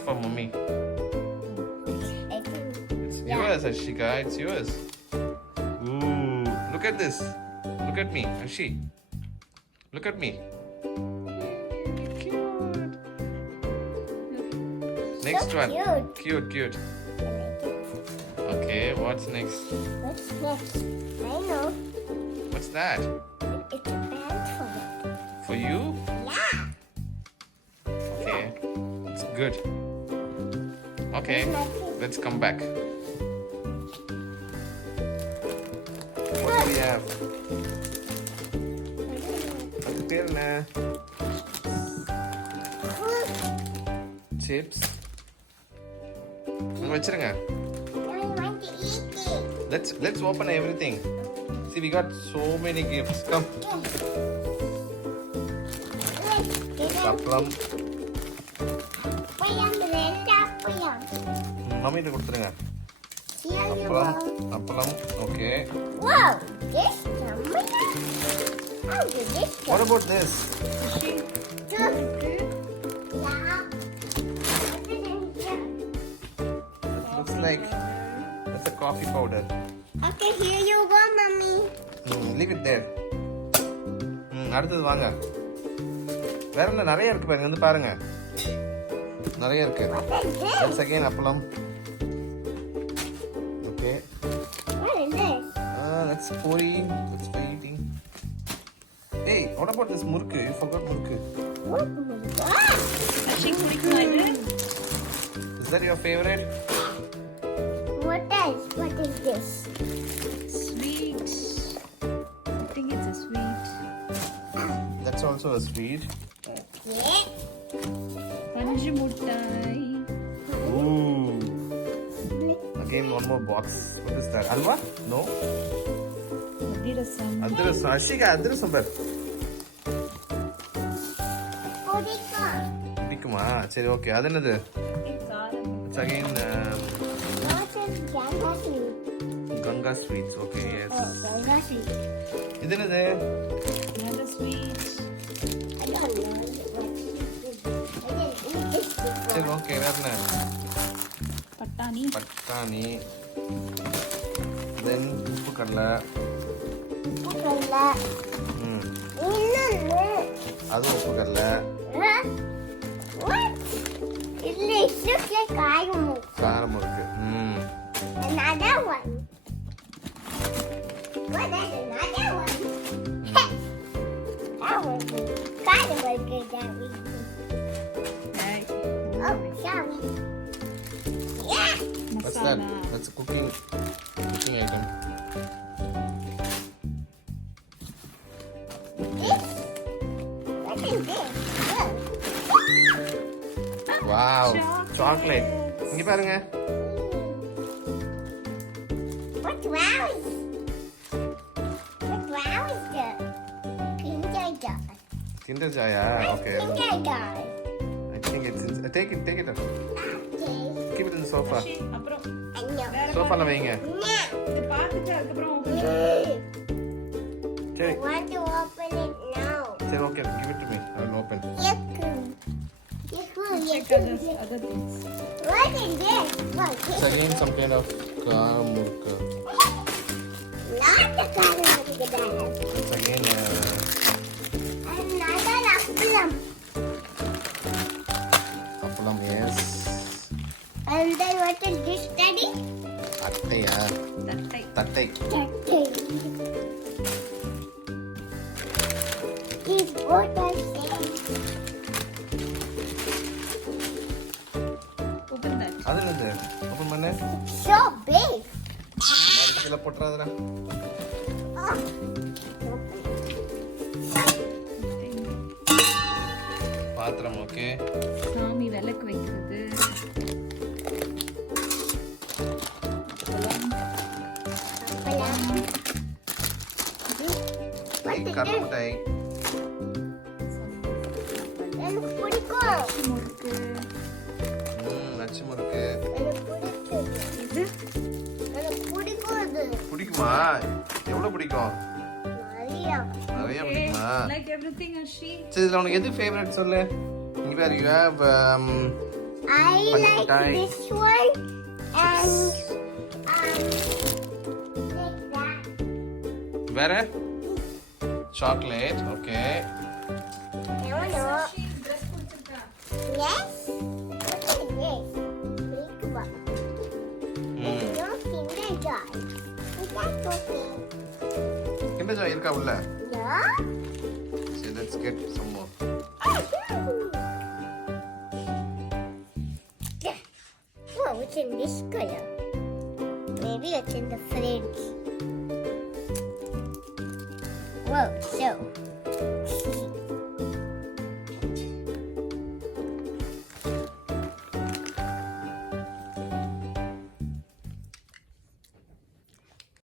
It's for mommy. It's yours, Harshika. It's yours. Ooh, look at this. Look at me, Harshi. Look at me. Cute. Next So one. cute. Cute. Okay, what's next? What's next? I know. What's that? It's a band for me. For you? Yeah. Okay, it's good. Okay, let's come back. What do we have? Chips. வச்சிருங்க. I want to eat it. Let's open everything. See, we got so many gifts. Come. Appalam. Mommy கிட்ட கொடுத்துருங்க. அப்பளம். Okay. Wow, this how did this go? What about this? Looks like that's a coffee powder. Okay, here you go, mommy. Leave it there. அடுத்தது வாங்க. வேற என்ன நிறைய இருக்கு பாருங்க. வந்து பாருங்க. நிறைய இருக்கு. That's again அப்பளம். Okay. What is this? That's puri. That's for eating. Hey, what about this murku? You forgot murku. Is that your favorite? What else? What is this? Sweet. I think it's a sweet. That's also a sweet. Yeah. Panju muttai. Ooh. Again, one more box. What is that? Alva? No. Adirasam. Adirasam. Harshika, adirasam bar. Pikuma. Seri, okay. Adu enadhu? It's again Ganga sweets. Okay, yes. Idu enadhu? Another sweet. Seri, okay. Vera enna? Patani. Patani. Then uppu kadla. Adu uppu kadla. What? It looks like caramel. Caramel irukku. Another one. What is another one? That one is caramel good, Daddy. Hey. Oh, sorry. Yeah. What's that? That's a cooking item. This? What is this? Wow, chocolate. இங்க பாருங்க. What wow is? What wow is that? Kinder Joy. Kinder Joy. Okay. Kinder Joy. I think it's take it. Okay. Keep it in the sofa. அப்புறம் I know. சோஃபால வைங்க. Now. இது பார்த்துட்டு அதுக்கப்புறம் open I சரி. want to open it now. சரி, okay. Give it to me. I will open. check other things. What is this? What It's is again some kind of karamurka. not the color of the bag? It's again Another apple. appalam, yes. And then what is this, Daddy? Attaiya. Tattai. These both are same. Open that. அது என்னது? Open பண்ணு. So big. இதுல போட்றாதடா. Oh. பாத்திரம், okay. சாமி விளக்கு வைக்கிறது. கருமுட்டாய். எனக்கு பிடிக்கும். முறுக்கு. நச்சு முறுக்கு. எனக்கு பிடிச்சது. இது எனக்கு பிடிக்கும் இது. பிடிக்குமா? எவ்வளவு பிடிக்கும்? நிறைய பிடிக்குமா? like everything Ashi. சரி, இதுல உனக்கு எது ஃபேவரட் சொல்லு. இங்க பாரு, you have I Punch like tie. this one and like that. வேற chocolate okay I want to. Yes. What is this? Big one. No Kinder Joy. Is that okay? Kinder Joy இருக்கா உள்ள No. சரி let's get some more Oh, it's in this color. Maybe it's in the fridge. Whoa, so